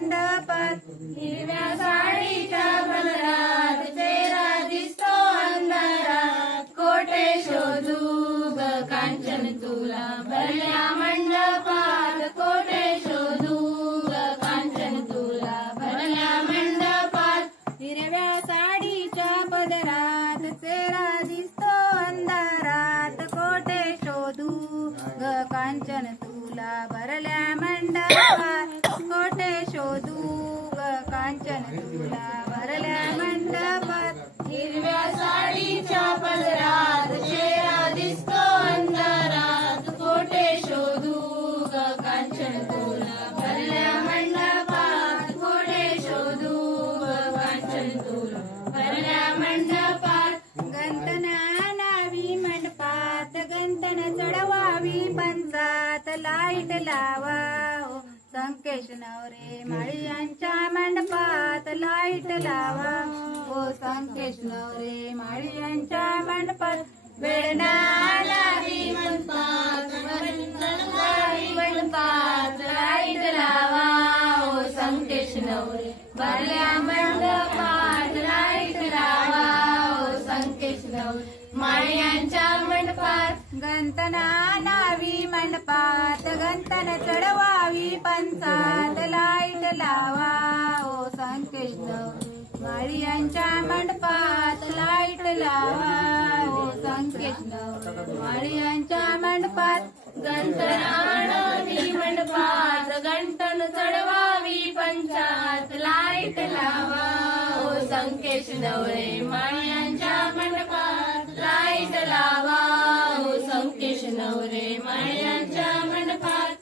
मंडपात हिरव्या साडीच्या पदरात चेहरा दिसतो अंधारात. कोठे शोधू ग कांचन तुला भरल्या मंडपात. कोठे शोधू ग कांचन तुला भरल्या मंडपात. हिरव्या साडीच्या पदरात चेहरा दिसतो अंधारात. कोठे शोधू ग कांचन तुला भरल्या मंडपात. कोठे शोधू ग कांचन तुला भरल्या मंडपात. हिरव्या साडीच्या पदरात चेहरा दिसतो अंधारात. कोठे शोधू ग कांचन तुला भरल्या मंडपात. कोठे शोधू ग कांचन तुला भरल्या मंडपात. गंतन आणावी मंडपात गंतन चढवावी पंचात. लाईट लावा ओ संकेश नवरे माळियांच्या मंडपात. लाईट लावा ओ संकेश नवरे माळियांच्या मंडपात. वेळणा आलावी मंडपात मंडपात. लाईट लावा ओ संकेश नवरे भरल्या मंडपात. लाईट लावा ओ संकेश नवरे माळियांच्या मंडपात. गंतन आणावी मंडपात गंतन चढवावी पंचात. लाईट लावा ओ संकेश नवरे माळियांच्या मंडपात. लाईट लावा ओ संकेश नवरे माळियांच्या मंडपात. गंटन आणावी मंडपात गंटन चढवावी पंचात. लाईट लावा ओ संकेश नवरे माळियांच्या मंडपात. लाईट लावा ओ संकेश नवरे माळियांच्या मंडपात.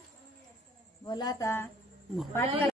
बोला आता